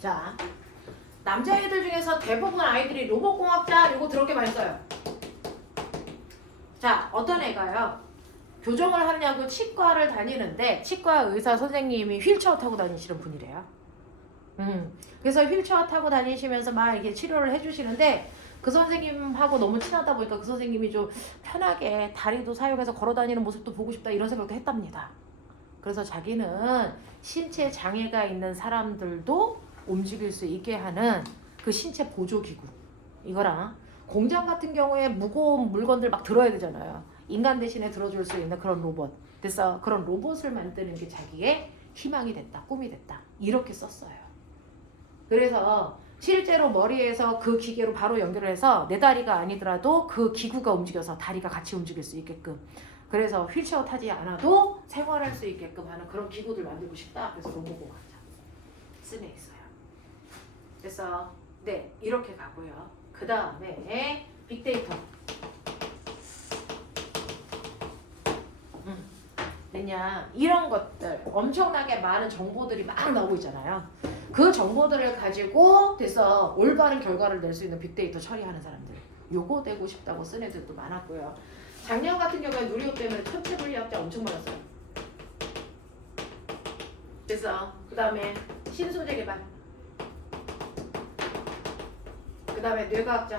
자, 남자애들 중에서 대부분 아이들이 로봇공학자 이거 들었게 많이 써요. 자, 어떤 애가요? 교정을 하느냐고 치과를 다니는데 치과 의사 선생님이 휠체어 타고 다니시는 분이래요. 그래서 휠체어 타고 다니시면서 막 이렇게 치료를 해주시는데 그 선생님하고 너무 친하다 보니까 그 선생님이 좀 편하게 다리도 사용해서 걸어 다니는 모습도 보고 싶다 이런 생각도 했답니다. 그래서 자기는 신체 장애가 있는 사람들도 움직일 수 있게 하는 그 신체 보조기구 이거랑 공장 같은 경우에 무거운 물건들 막 들어야 되잖아요. 인간 대신에 들어줄 수 있는 그런 로봇. 그래서 그런 로봇을 만드는 게 자기의 희망이 됐다, 꿈이 됐다 이렇게 썼어요. 그래서 실제로 머리에서 그 기계로 바로 연결을 해서 내 다리가 아니더라도 그 기구가 움직여서 다리가 같이 움직일 수 있게끔 그래서 휠체어 타지 않아도 생활할 수 있게끔 하는 그런 기구들 만들고 싶다. 그래서 로봇공학자 쓴 애 있어요. 그래서 네 이렇게 가고요. 그 다음에 빅데이터 왜냐 이런 것들 엄청나게 많은 정보들이 막 나오고 있잖아요. 그 정보들을 가지고 돼서 올바른 결과를 낼 수 있는 빅데이터 처리하는 사람들 요거 되고 싶다고 쓴 애들도 많았고요. 작년 같은 경우에 누리호 때문에 천체 물리학자 엄청 많았어요. 그래서 그 다음에 신소재 개발 그 다음에 뇌과학자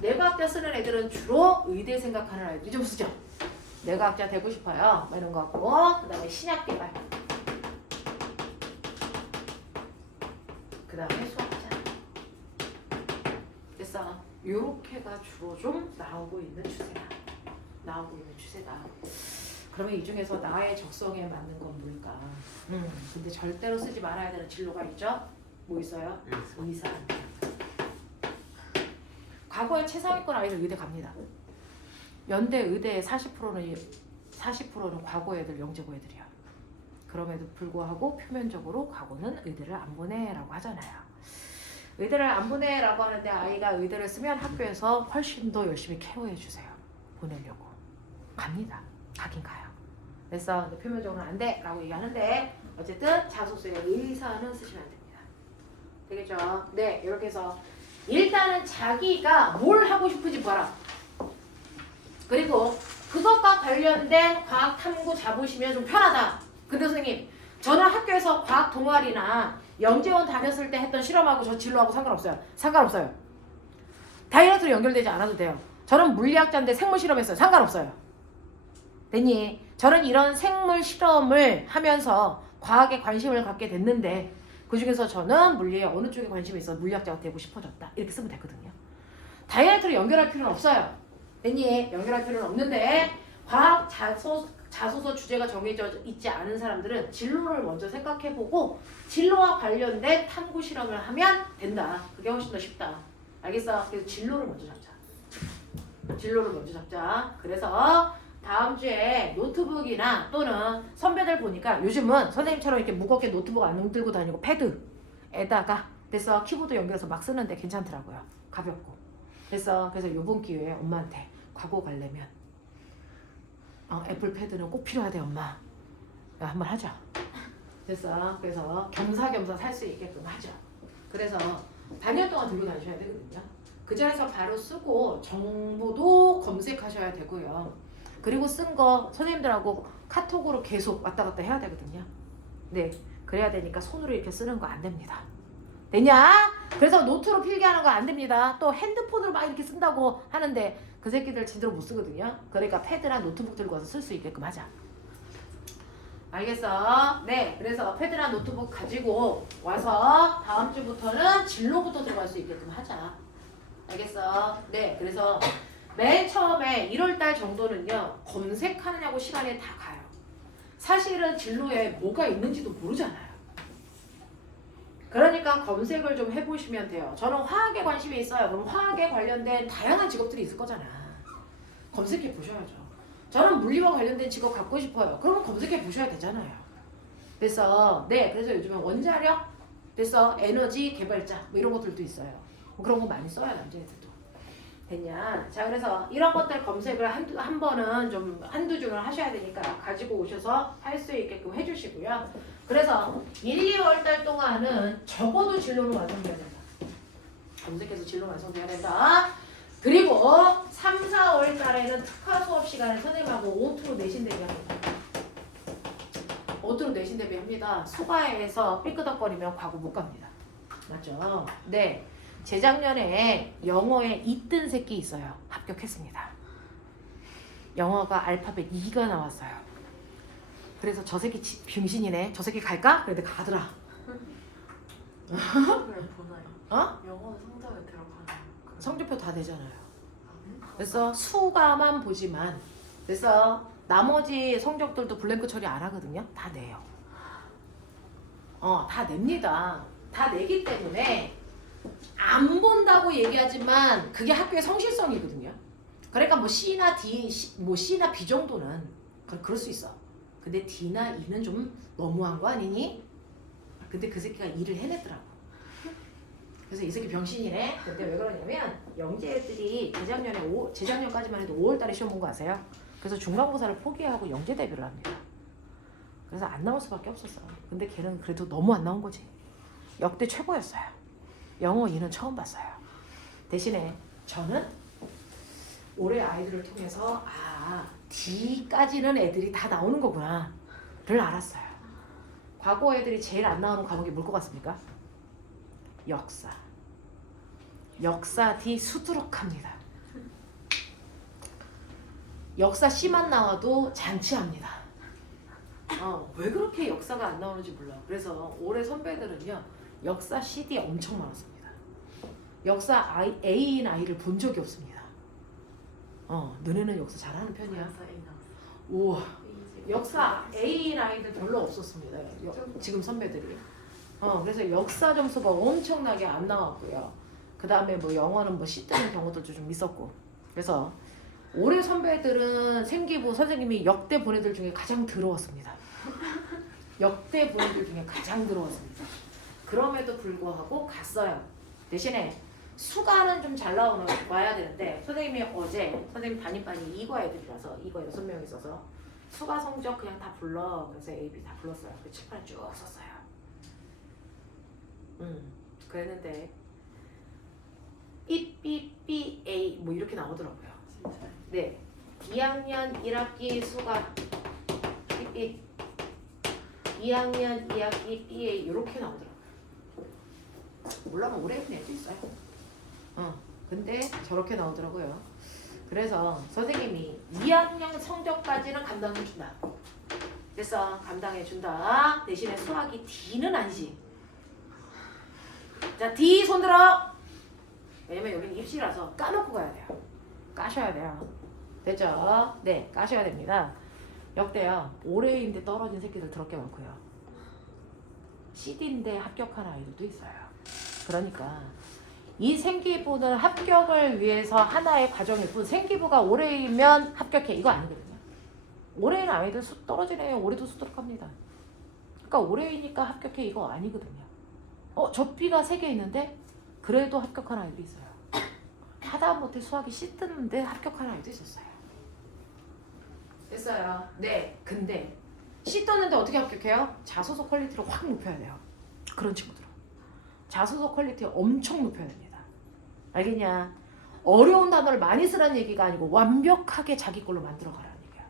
뇌과학자 쓰는 애들은 주로 의대 생각하는 아이들이 좀 쓰죠. 뇌과학자 되고 싶어요. 뭐 이런 거 같고 그 다음에 신약 개발 그 다음에 수학자 그래서 요렇게가 주로 좀 나오고 있는 추세다. 그러면 이 중에서 나의 적성에 맞는 건 뭘까? 근데 절대로 쓰지 말아야 되는 진로가 있죠? 뭐 있어요? 의사. 과거에 최상위권 아이들 의대 갑니다. 연대 의대의 40%는 과거 애들 영재고 애들이야. 그럼에도 불구하고 표면적으로 과거는 의대를 안 보내라고 하잖아요. 의대를 안 보내라고 하는데 아이가 의대를 쓰면 학교에서 훨씬 더 열심히 케어해 주세요. 보내려고. 갑니다. 가긴 가요. 그래서 표면적으로는 안 돼 라고 얘기하는데 어쨌든 자소서에 의사는 쓰시면 안 됩니다. 되겠죠? 네 이렇게 해서 일단은 자기가 뭘 하고 싶은지 봐라. 그리고 그것과 관련된 과학 탐구 잡으시면 좀 편하다. 근데 선생님 저는 학교에서 과학 동아리나 영재원 다녔을 때 했던 실험하고 저 진로하고 상관없어요. 상관없어요. 다이어트로 연결되지 않아도 돼요. 저는 물리학자인데 생물 실험했어요. 상관없어요. 됐니? 저는 이런 생물 실험을 하면서 과학에 관심을 갖게 됐는데 그 중에서 저는 물리에 어느 쪽에 관심이 있어 물리학자가 되고 싶어졌다. 이렇게 쓰면 되거든요. 다이어트로 연결할 필요는 없어요. 됐니? 연결할 필요는 없는데 과학 자소서 주제가 정해져 있지 않은 사람들은 진로를 먼저 생각해보고 진로와 관련된 탐구 실험을 하면 된다. 그게 훨씬 더 쉽다. 알겠어? 그래서 진로를 먼저 잡자. 그래서 다음 주에 노트북이나 또는 선배들 보니까 요즘은 선생님처럼 이렇게 무겁게 노트북 안 들고 다니고 패드에다가 그래서 키보드 연결해서 막 쓰는데 괜찮더라고요. 가볍고. 그래서 이번 기회에 엄마한테 과거 가려면 애플 패드는 꼭 필요하대 엄마. 야, 한번 하자. 그래서 겸사겸사 살 수 있게끔 하자. 그래서 반년 동안 들고 다니셔야 되거든요. 그 자리에서 바로 쓰고 정보도 검색하셔야 되고요. 그리고 쓴 거 선생님들하고 카톡으로 계속 왔다 갔다 해야 되거든요. 네, 그래야 되니까 손으로 이렇게 쓰는 거 안 됩니다. 되냐? 그래서 노트로 필기하는 거 안 됩니다. 또 핸드폰으로 막 이렇게 쓴다고 하는데 그 새끼들 제대로 못 쓰거든요. 그러니까 패드랑 노트북 들고 와서 쓸 수 있게끔 하자. 알겠어? 네, 그래서 패드랑 노트북 가지고 와서 다음 주부터는 진로부터 들어갈 수 있게끔 하자. 알겠어? 네, 그래서 맨 처음에 1월달 정도는요 검색하느냐고 시간이 다 가요. 사실은 진로에 뭐가 있는지도 모르잖아요. 그러니까 검색을 좀 해보시면 돼요. 저는 화학에 관심이 있어요. 그럼 화학에 관련된 다양한 직업들이 있을 거잖아. 검색해 보셔야죠. 저는 물리와 관련된 직업 갖고 싶어요. 그러면 검색해 보셔야 되잖아요. 그래서 요즘은 원자력, 그래서 에너지 개발자 뭐 이런 것들도 있어요. 그런 거 많이 써요 남자애들도. 됐냐? 자, 그래서 이런 것들 검색을 한 번은 좀 한두 주는 하셔야 되니까 가지고 오셔서 할 수 있게끔 해주시고요. 그래서 1, 2월 달 동안 수가는 적어도 진로는 완성돼야 된다. 검색해서 진로 완성돼야 된다. 그리고 3, 4월 달에는 특화 수업 시간에 선생님하고 오투로 내신 대비합니다. 오투로 내신 대비합니다. 수가에서 삐끄덕거리면 과거 못 갑니다. 맞죠? 네. 재작년에 영어에 이뜬 새끼 있어요. 합격했습니다. 영어가 알파벳 2가 나왔어요. 그래서 저 새끼 병신이네. 저 새끼 갈까? 그랬는데 가더라. 성적을 보나요? 어? 영어는 성적에 들어가는 그 성적표 다 되잖아요. 그래서 수가만 보지만 그래서 나머지 성적들도 블랭크 처리 안 하거든요. 다 내요. 다 냅니다. 다 내기 때문에 안 본다고 얘기하지만 그게 학교의 성실성이거든요. 그러니까 뭐 C나 D, 뭐 C나 B 정도는 그럴 수 있어. 근데 D나 E는 좀 너무한 거 아니니? 근데 그 새끼가 일을 해냈더라고. 그래서 이 새끼 병신이네. 근데 왜 그러냐면 영재 애들이 재작년까지만 해도 5월달에 시험 본 거 아세요? 그래서 중간고사를 포기하고 영재 데뷔를 합니다. 그래서 안 나올 수밖에 없었어. 근데 걔는 그래도 너무 안 나온 거지. 역대 최고였어요. 영어 2는 처음 봤어요. 대신에 저는 올해 아이들을 통해서 D까지는 애들이 다 나오는 거구나 를 알았어요. 과거 애들이 제일 안 나오는 과목이 뭘 것 같습니까? 역사. 역사 D 수두룩합니다. 역사 C만 나와도 잔치합니다. 왜 그렇게 역사가 안 나오는지 몰라. 그래서 올해 선배들은요 역사 CD 엄청 많았습니다. 역사 A인 아이를 본 적이 없습니다. 너네는 역사 잘하는 편이야? 역사 A 나왔어. 우와. 역사 A인 아이들 별로 없었습니다. 지금 선배들이. 그래서 역사 점수가 엄청나게 안 나왔고요. 그 다음에 뭐 영어는 뭐 C 뜨는 경우도 좀 있었고. 그래서 올해 선배들은 생기부 선생님이 역대 본 애들 중에 가장 더러웠습니다. 역대 본 애들 중에 가장 더러웠습니다. 그럼에도 불구하고 갔어요. 대신에 수가는 좀 잘 와야 되는데 선생님이 어제 선생님 담임반이 이과 애들이라서 이과 6명 있어서 수가 성적 그냥 다 불러. 그래서 A, B 다 불렀어요. 그 칠판에 쭉 썼어요. 그랬는데 삐삐삐A 뭐 이렇게 나오더라고요. 진짜요? 네. 2학년 1학기 수가 삐삐 2학년 2학기 BA 이렇게 나오더라고요. 몰라면 오래 했는 애도 있어요. 근데 저렇게 나오더라고요. 그래서 선생님이 2학년 성적까지는 감당해 준다. 그래서 감당해 준다. 대신에 수학이 D는 아니지. 자, D 손들어. 왜냐면 여기는 입시라서 까놓고 가야 돼요. 까셔야 돼요. 됐죠? 네, 까셔야 됩니다. 역대요. 올해인데 떨어진 새끼들 더럽게 많고요. CD인데 합격한 아이들도 있어요. 그러니까 이 생기부는 합격을 위해서 하나의 과정일 뿐 생기부가 올해이면 합격해 이거 아니거든요. 올해는 아이들 수 떨어진 애 올해도 수두룩합니다. 그러니까 올해이니까 합격해 이거 아니거든요. 저 B가 3개 있는데 그래도 합격한 아이들이 있어요. 하다못해 수학이 C 뜨는데 합격한 아이도 있었어요. 됐어요. 네. 근데 C 떴는데 어떻게 합격해요? 자소서 퀄리티를 확 높여야 돼요. 그런 친구들은. 자소서 퀄리티 엄청 높여야 됩니다. 알겠냐? 어려운 단어를 많이 쓰라는 얘기가 아니고 완벽하게 자기 걸로 만들어가라는 얘기야.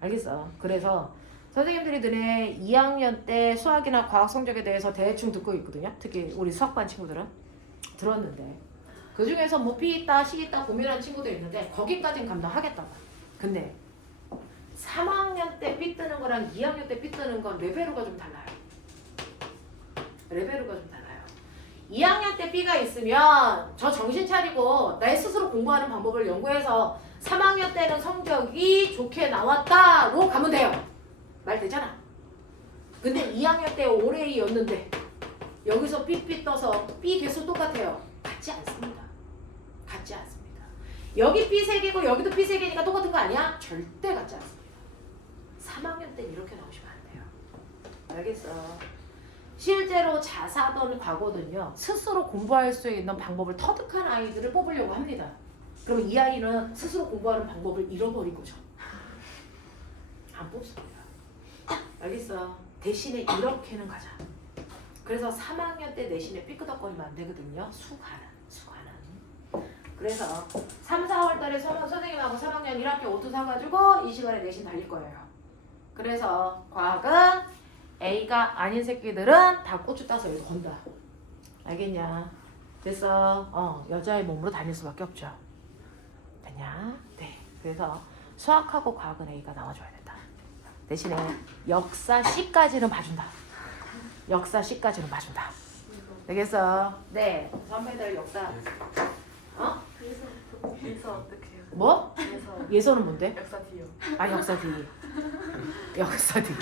알겠어? 그래서 선생님들이 너네 2학년 때 수학이나 과학 성적에 대해서 대충 듣고 있거든요. 특히 우리 수학반 친구들은. 들었는데 그 중에서 뭐 B 있다, C 있다 고민하는 친구도 있는데 거기까지는 감당하겠다고. 근데 3학년 때 B 뜨는 거랑 2학년 때 B 뜨는 건 레벨로가 좀 달라요. 레벨로가 좀 달라요. 2학년 때 B가 있으면 저 정신 차리고 내 스스로 공부하는 방법을 연구해서 3학년 때는 성적이 좋게 나왔다로 가면 돼요. 말 되잖아. 근데 2학년 때 올해이었는데 여기서 삐삐 떠서 B 개수 똑같아요. 같지 않습니다. 같지 않습니다. 여기 B 3개고 여기도 B 3개니까 똑같은 거 아니야? 절대 같지 않습니다. 3학년 때는 이렇게 나오시면 안 돼요. 알겠어. 실제로 자사던 과거는요. 스스로 공부할 수 있는 방법을 터득한 아이들을 뽑으려고 합니다. 그럼 이 아이는 스스로 공부하는 방법을 잃어버린 거죠. 안 뽑습니다. 알겠어. 대신에 이렇게는 가자. 그래서 3학년 때 내신에 삐끄덕거리면 안 되거든요. 수가는. 그래서 3, 4월 달에 선생님하고 3학년 1학기 오토 사가지고 이 시간에 내신 달릴 거예요. 그래서 과학은 A가 아닌 새끼들은 다 고추 따서 여기 건다. 알겠냐? 그래서 여자의 몸으로 다닐 수밖에 없죠. 됐냐? 네. 그래서 수학하고 과학은 A가 나와줘야 된다. 대신에 역사 C까지는 봐준다. 역사 C까지는 봐준다. 되겠어? 네. 선배들 역사. 그래서 어떻게 해요? 뭐? 그래서 예서는 뭔데? 역사 D요. 아 역사 D. 역사 D.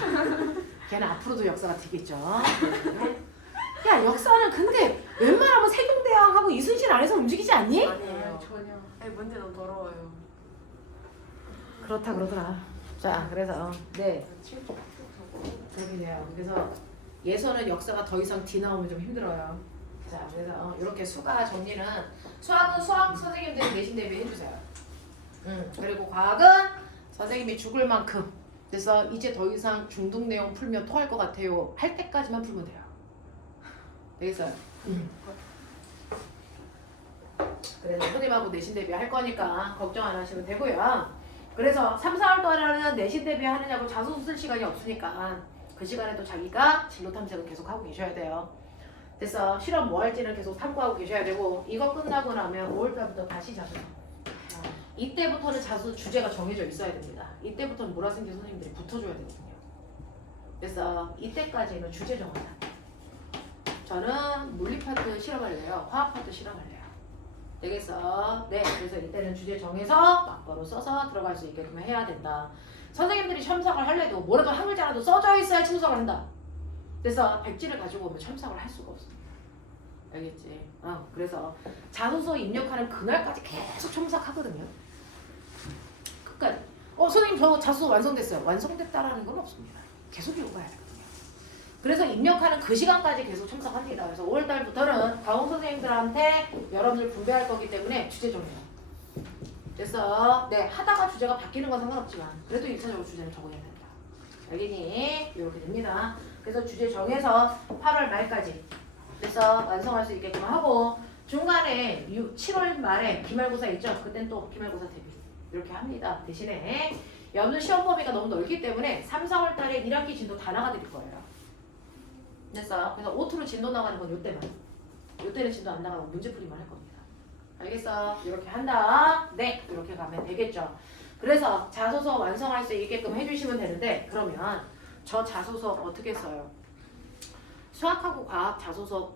걔는 앞으로도 역사가 D겠죠. 야 역사는 근데 웬만하면 세종대왕하고 이순신 안에서 움직이지 않니? 아니에요. 전혀. 아니 문제 너무 더러워요. 그렇다 그러더라. 자 그래서 네 그러네요. 그래서 예서는 역사가 더 이상 D 나오면 좀 힘들어요. 자 그래서 이렇게 수가 정리는 수학은 수학 선생님들이 내신 대비 해주세요. 그리고 과학은 선생님이 죽을 만큼 그래서 이제 더 이상 중등 내용 풀면 토할 것 같아요 할 때까지만 풀면 돼요. 되겠어요? 그래서 선생님하고 내신 대비 할 거니까 걱정 안 하시면 되고요. 그래서 3, 4월 달에는 내신 대비 하느냐고 자소서 쓸 시간이 없으니까 그 시간에도 자기가 진로 탐색을 계속 하고 계셔야 돼요. 그래서 실험 뭐 할지는 계속 탐구하고 계셔야 되고 이거 끝나고 나면 5월달부터 다시 자소서. 이때부터는 자소서 주제가 정해져 있어야 됩니다. 이때부터는 모라생기 선생님들이 붙어줘야 되거든요. 그래서 이때까지는 주제 정하자. 저는 물리 파트 실험할래요. 화학 파트 실험할래요. 되겠어? 네. 그래서 이때는 주제 정해서 막바로 써서 들어갈 수 있게끔 해야 된다. 선생님들이 첨삭을 할래도 뭐라도 한 글자라도 써져 있어야 첨삭을 한다. 그래서 백지를 가지고 오면 첨삭을 할 수가 없습니다. 알겠지? 그래서 자소서 입력하는 그날까지 계속 첨삭하거든요. 끝까지. 선생님 저 자소서 완성됐어요. 완성됐다라는 건 없습니다. 계속 읽어야 되거든요. 그래서 입력하는 그 시간까지 계속 첨삭합니다. 그래서 5월달부터는 과목 선생님들한테 여러분들 분배할 거기 때문에 주제 정해요. 그래서 네 하다가 주제가 바뀌는 건 상관없지만 그래도 1차적으로 주제는 적어야 된다. 알겠니? 이렇게 됩니다. 그래서 주제 정해서 8월 말까지 그래서 완성할 수 있게끔 하고 중간에 7월 말에 기말고사 있죠? 그땐 또 기말고사 대비 이렇게 합니다. 대신에 여러분 시험 범위가 너무 넓기 때문에 3, 4월 달에 1학기 진도 다 나가드릴 거예요. 됐어요? 그래서 오토로 진도 나가는 건 요때만. 요때는 진도 안 나가고 문제풀이만 할 겁니다. 알겠어? 이렇게 한다. 네, 이렇게 가면 되겠죠. 그래서 자소서 완성할 수 있게끔 해주시면 되는데 그러면 저 자소서 어떻게 써요? 수학하고 과학 자소서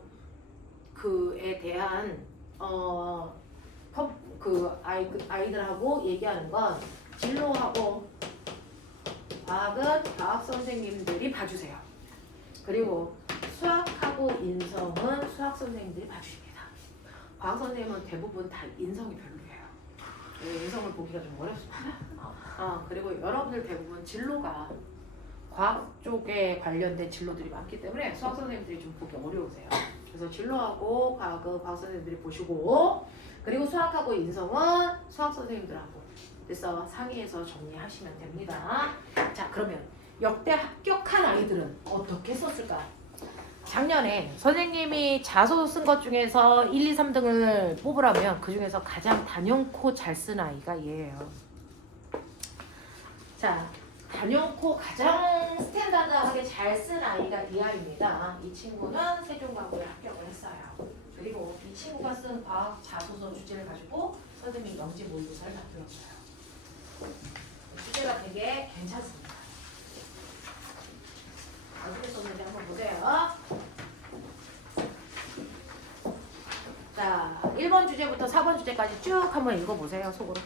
그에 대한 아이들하고 얘기하는 건 진로하고 과학은 과학 선생님들이 봐주세요. 그리고 수학하고 인성은 수학 선생님들이 봐주십니다. 과학 선생님은 대부분 다 인성이 별로예요. 인성을 보기가 좀 어렵습니다. 그리고 여러분들 대부분 진로가 과학 쪽에 관련된 진로들이 많기 때문에 수학 선생님들이 좀 보기 어려우세요. 그래서 진로하고 과학은 과학 선생님들이 보시고 그리고 수학하고 인성은 수학 선생님들하고 그래서 상의해서 정리하시면 됩니다. 자 그러면 역대 합격한 아이들은 어떻게 썼을까? 작년에 선생님이 자소서 쓴 것 중에서 1, 2, 3등을 뽑으라면 그 중에서 가장 단연코 잘 쓴 아이가 얘예요. 자, 단연코 가장 스탠다드하게 잘 쓴 아이가 이 아이입니다. 이 친구는 세종과학고에 합격을 했어요. 그리고 이 친구가 쓴 과학 자소서 주제를 가지고 선생님이 영지 모의고사를 만들었어요. 주제가 되게 괜찮습니다. 어떻게 썼는지 한번 보세요. 자, 1번 주제부터 4번 주제까지 쭉 한번 읽어보세요, 속으로.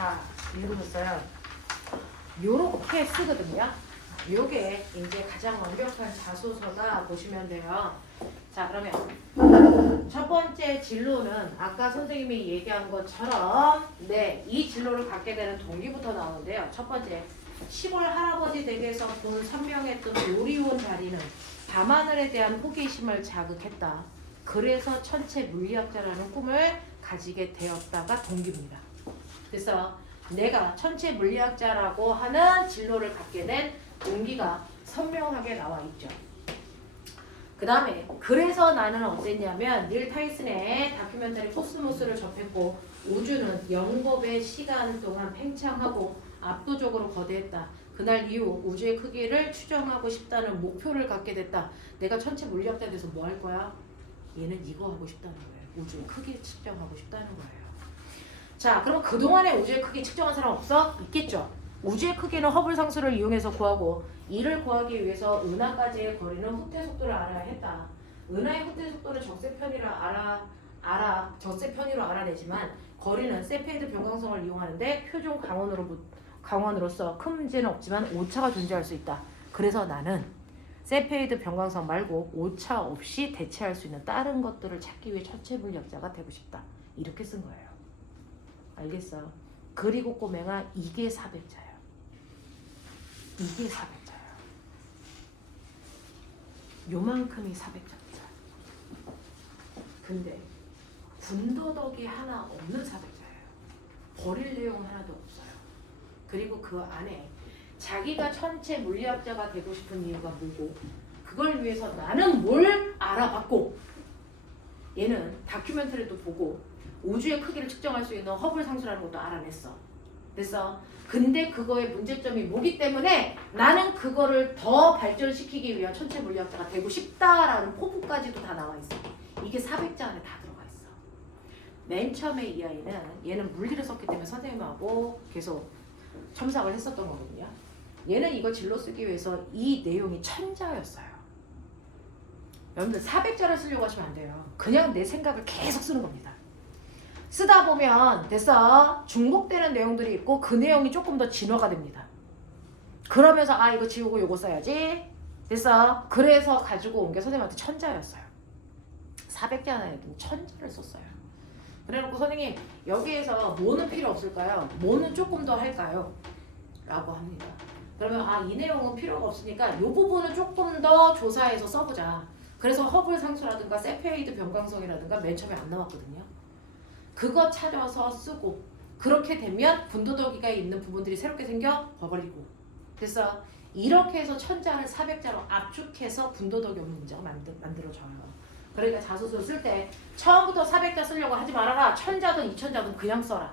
자, 읽으셨어요? 요렇게 쓰거든요. 요게 이제 가장 완벽한 자소서다 보시면 돼요. 자, 그러면 첫 번째 진로는 아까 선생님이 얘기한 것처럼 이 진로를 갖게 되는 동기부터 나오는데요. 첫 번째, 시골 할아버지 댁에서 본 선명했던 요리원 자리는 밤하늘에 대한 호기심을 자극했다. 그래서 천체 물리학자라는 꿈을 가지게 되었다가 동기입니다. 그래서 내가 천체 물리학자라고 하는 진로를 갖게 된 동기가 선명하게 나와 있죠. 그 다음에 그래서 나는 어땠냐면 닐 타이슨의 다큐멘터리 코스모스를 접했고 우주는 영겁의 시간 동안 팽창하고 압도적으로 거대했다. 그날 이후 우주의 크기를 추정하고 싶다는 목표를 갖게 됐다. 내가 천체 물리학자 돼서 뭐 할 거야? 얘는 이거 하고 싶다는 거예요. 우주의 크기를 측정하고 싶다는 거예요. 자, 그럼 그동안에 우주의 크기 측정한 사람 없어? 있겠죠. 우주의 크기는 허블 상수를 이용해서 구하고 이를 구하기 위해서 은하까지의 거리는 후퇴 속도를 알아야 했다. 은하의 후퇴 속도는 적세 편의로 알아내지만 거리는 세페이드 변광성을 이용하는데 표준 강원으로서 큰 문제는 없지만 오차가 존재할 수 있다. 그래서 나는 세페이드 변광성 말고 오차 없이 대체할 수 있는 다른 것들을 찾기 위해 천체 물리학자가 되고 싶다. 이렇게 쓴 거예요. 알겠어? 그리고 꼬맹아 이게 400자야. 이게 400자야. 요만큼이 400자입니다. 근데 군더더기 하나 없는 400자예요. 버릴 내용 하나도 없어요. 그리고 그 안에 자기가 천체 물리학자가 되고 싶은 이유가 뭐고 그걸 위해서 나는 뭘 알아봤고 얘는 다큐멘터리도 보고 우주의 크기를 측정할 수 있는 허블 상수라는 것도 알아냈어. 그래서 근데 그거의 문제점이 뭐기 때문에 나는 그거를 더 발전시키기 위한 천체 물리학자가 되고 싶다라는 포부까지도 다 나와 있어. 이게 400자 안에 다 들어가 있어. 맨 처음에 이 아이는 얘는 물리를 썼기 때문에 선생님하고 계속 첨삭을 했었던 거거든요. 얘는 이거 진로 쓰기 위해서 이 내용이 천자였어요. 여러분들 400자를 쓰려고 하시면 안 돼요. 그냥 내 생각을 계속 쓰는 겁니다. 쓰다 보면 됐어. 중복되는 내용들이 있고 그 내용이 조금 더 진화가 됩니다. 그러면서 아 이거 지우고 요거 써야지. 됐어. 그래서 가지고 온 게 선생님한테 천자였어요. 400자는 천자를 썼어요. 그래놓고 선생님 여기에서 뭐는 필요 없을까요? 뭐는 조금 더 할까요? 라고 합니다. 그러면 아 이 내용은 필요가 없으니까 이 부분은 조금 더 조사해서 써보자. 그래서 허블 상수라든가 세페이드 변광성이라든가 맨 처음에 안 나왔거든요. 그거 찾아서 쓰고 그렇게 되면 분도덕이가 있는 부분들이 새롭게 생겨 버리고 그래서 이렇게 해서 천자를 400자로 압축해서 분도덕이 없는 문제가 만들어져요. 그러니까 자소서를 쓸 때 처음부터 400자 쓰려고 하지 말아라. 천자든 2000자든 그냥 써라.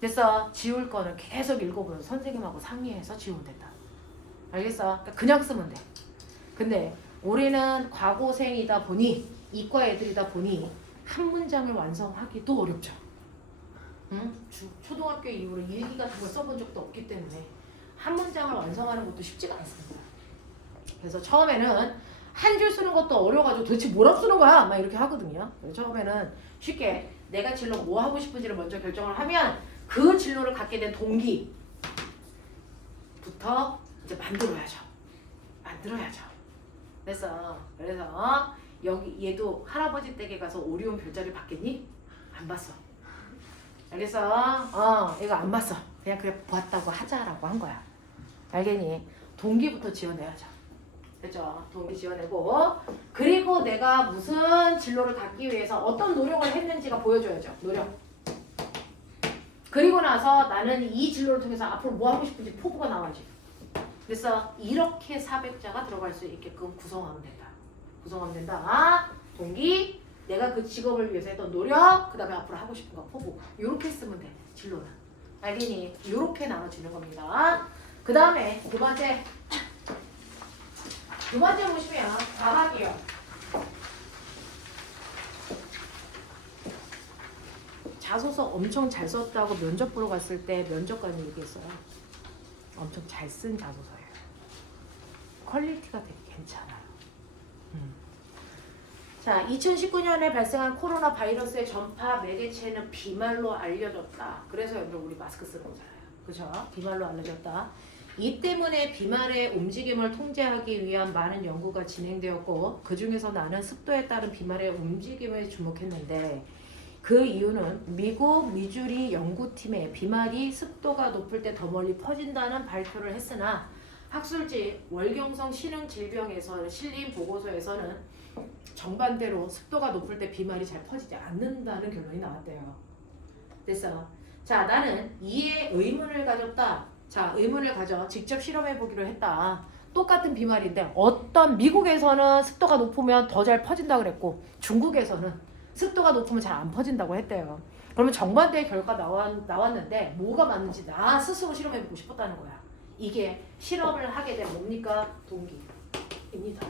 됐어. 지울 거는 계속 읽어보면 선생님하고 상의해서 지우면 된다. 알겠어? 그러니까 그냥 쓰면 돼. 근데 우리는 과고생이다 보니 이과 애들이다 보니 한 문장을 완성하기도 어렵죠. 응? 초등학교 이후로 일기 같은 걸 써본 적도 없기 때문에 한 문장을 완성하는 것도 쉽지가 않습니다. 그래서 처음에는 한 줄 쓰는 것도 어려워가지고 도대체 뭐라고 쓰는 거야? 막 이렇게 하거든요. 그래서 처음에는 쉽게 내가 진로 뭐 하고 싶은지를 먼저 결정을 하면 그 진로를 갖게 된 동기부터 이제 만들어야죠. 그래서 여기 얘도 할아버지 댁에 가서 오리온 별자리 봤겠니? 안 봤어. 알겠어? 얘가 안 봤어. 그냥 그래 보았다고 하자라고 한 거야. 알겠니? 동기부터 지어내야죠. 그렇죠? 동기 지어내고 그리고 내가 무슨 진로를 갖기 위해서 어떤 노력을 했는지가 보여줘야죠. 노력. 그리고 나서 나는 이 진로를 통해서 앞으로 뭐 하고 싶은지 포부가 나와야지. 그래서 이렇게 400자가 들어갈 수 있게끔 구성하면 된다. 동기, 내가 그 직업을 위해서 했던 노력, 그 다음에 앞으로 하고 싶은 거 포부. 이렇게 쓰면 돼. 진로는. 알겠니? 이렇게 나눠지는 겁니다. 그 다음에 두 번째 보시면 과학이요. 자소서 엄청 잘 썼다고 면접 보러 갔을 때 면접관이 얘기했어요. 엄청 잘 쓴 자소서예요. 퀄리티가 되게 괜찮아요. 자, 2019년에 발생한 코로나 바이러스의 전파 매개체는 비말로 알려졌다. 그래서 여러분 우리 마스크 쓰는 거잖아요. 그죠? 비말로 알려졌다. 이 때문에 비말의 움직임을 통제하기 위한 많은 연구가 진행되었고 그 중에서 나는 습도에 따른 비말의 움직임에 주목했는데 그 이유는 미국 미주리 연구팀의 비말이 습도가 높을 때 더 멀리 퍼진다는 발표를 했으나 학술지 월경성 신흥질병에서 실린 보고서에서는 정반대로 습도가 높을 때 비말이 잘 퍼지지 않는다는 결론이 나왔대요. 됐어. 자, 나는 이에 의문을 가졌다. 자, 의문을 가져 직접 실험해 보기로 했다. 똑같은 비말인데 어떤 미국에서는 습도가 높으면 더 잘 퍼진다 그랬고 중국에서는 습도가 높으면 잘 안 퍼진다고 했대요. 그러면 정반대의 결과 나왔는데 뭐가 맞는지 나 스스로 실험해 보고 싶었다는 거야. 이게 실험을 하게 된 뭡니까? 동기입니다.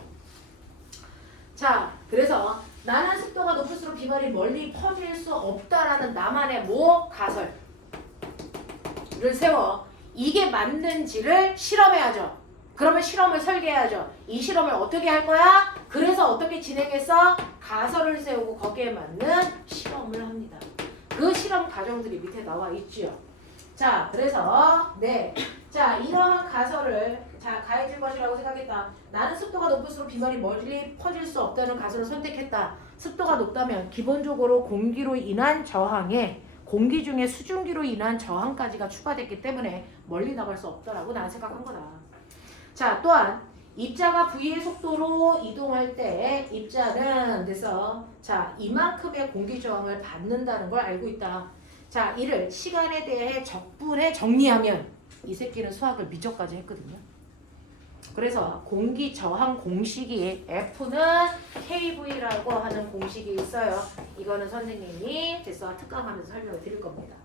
자, 그래서 나는 습도가 높을수록 비말이 멀리 퍼질 수 없다라는 나만의 가설을 세워 이게 맞는지를 실험해야죠. 그러면 실험을 설계해야죠. 이 실험을 어떻게 할 거야? 그래서 어떻게 진행해서 가설을 세우고 거기에 맞는 실험을 합니다. 그 실험 과정들이 밑에 나와 있지요. 자, 그래서 자, 이러한 가설을 가해질 것이라고 생각했다. 나는 습도가 높을수록 비말이 멀리 퍼질 수 없다는 가설을 선택했다. 습도가 높다면 기본적으로 공기로 인한 저항에 공기 중에 수증기로 인한 저항까지가 추가됐기 때문에 멀리 나갈 수 없다라고 나는 생각한 거다. 자, 또한 입자가 V의 속도로 이동할 때 입자는 그래서 자, 이만큼의 공기 저항을 받는다는 걸 알고 있다. 자, 이를 시간에 대해 적분해 정리하면 이 새끼는 수학을 미적까지 했거든요. 그래서 공기 저항 공식이 F는 KV라고 하는 공식이 있어요. 이거는 선생님이 됐어 특강하면서 설명을 드릴 겁니다.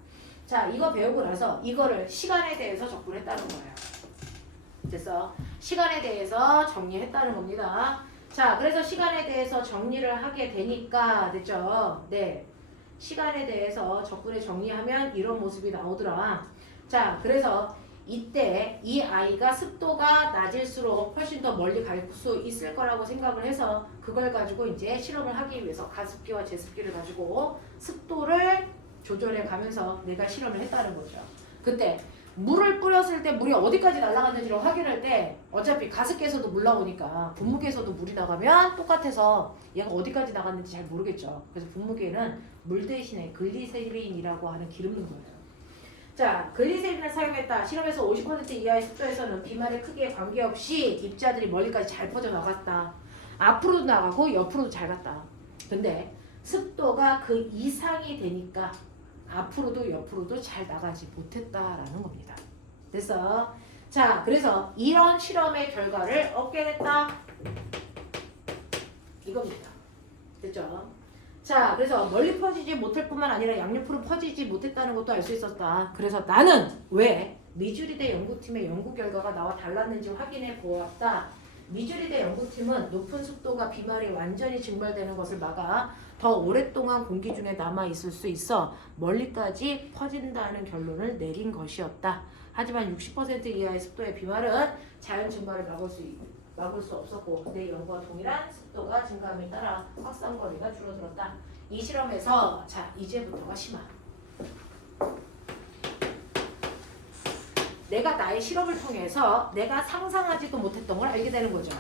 자, 이거 배우고 나서 이거를 시간에 대해서 적분했다는 거예요. 됐어? 시간에 대해서 정리했다는 겁니다. 자, 그래서 시간에 대해서 정리를 하게 되니까 됐죠? 네. 시간에 대해서 적분해 정리하면 이런 모습이 나오더라. 자, 그래서 이때 이 아이가 습도가 낮을수록 훨씬 더 멀리 갈 수 있을 거라고 생각을 해서 그걸 가지고 이제 실험을 하기 위해서 가습기와 제습기를 가지고 습도를 조절해 가면서 내가 실험을 했다는 거죠. 그때 물을 뿌렸을 때 물이 어디까지 날아갔는지를 확인할 때 어차피 가습기에서도 물 나오니까 분무기에서도 물이 나가면 똑같아서 얘가 어디까지 나갔는지 잘 모르겠죠. 그래서 분무기에는 물 대신에 글리세린이라고 하는 기름 넣은 거예요. 자, 글리세린을 사용했다. 실험에서 50% 이하의 습도에서는 비말의 크기에 관계없이 입자들이 멀리까지 잘 퍼져나갔다. 앞으로도 나가고 옆으로도 잘 갔다. 근데 습도가 그 이상이 되니까 앞으로도 옆으로도 잘 나가지 못했다라는 겁니다. 됐어? 자, 그래서 이런 실험의 결과를 얻게 됐다. 이겁니다. 됐죠? 자, 그래서 멀리 퍼지지 못할 뿐만 아니라 양옆으로 퍼지지 못했다는 것도 알 수 있었다. 그래서 나는 왜 미주리대 연구팀의 연구 결과가 나와 달랐는지 확인해 보았다. 미주리대 연구팀은 높은 습도가 비말이 완전히 증발되는 것을 막아 더 오랫동안 공기 중에 남아 있을 수 있어 멀리까지 퍼진다는 결론을 내린 것이었다. 하지만 60% 이하의 습도의 비말은 자연 증발을 막을 수 없었고 내 연구와 동일한 습도가 증가함에 따라 확산거리가 줄어들었다. 이 실험에서 자, 이제부터가 심화. 내가 나의 실험을 통해서 내가 상상하지도 못했던 걸 알게 되는 거죠.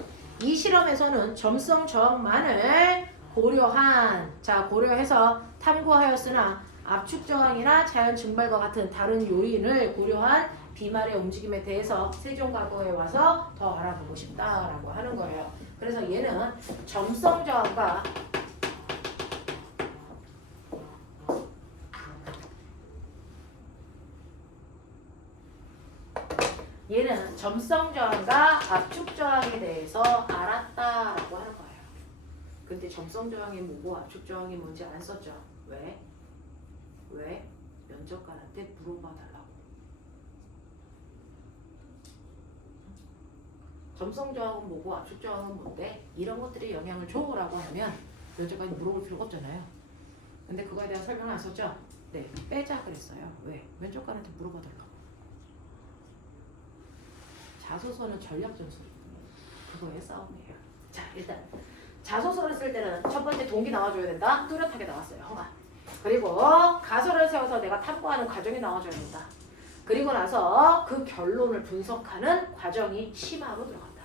이 실험에서는 점성 저항만을 고려해서 탐구하였으나 압축 저항이나 자연 증발과 같은 다른 요인을 고려한 비말의 움직임에 대해서 세종과거에 와서 더 알아보고 싶다라고 하는 거예요. 그래서 얘는 점성 저항과 얘는 점성 저항과 압축 저항에 대해서 알았다라고 하는 거예요. 근데 점성 저항이 뭐고 압축 저항이 뭔지 안 썼죠. 왜? 면접관한테 물어봐 달라고. 점성 저항은 뭐고 압축 저항은 뭔데? 이런 것들이 영향을 줘라고 하면 면접관이 물어볼 필요가 없잖아요. 근데 그거에 대한 설명을 안 썼죠? 네, 빼자 그랬어요. 왜? 면접관한테 물어봐 달라고. 자소서는 전략 전술이거든요. 그거의 싸움이에요. 자, 일단 자소서를 쓸 때는 첫 번째 동기 나와줘야 된다. 뚜렷하게 나왔어요. 허가. 그리고 가설을 세워서 내가 탐구하는 과정이 나와줘야 된다. 그리고 나서 그 결론을 분석하는 과정이 심화로 들어간다.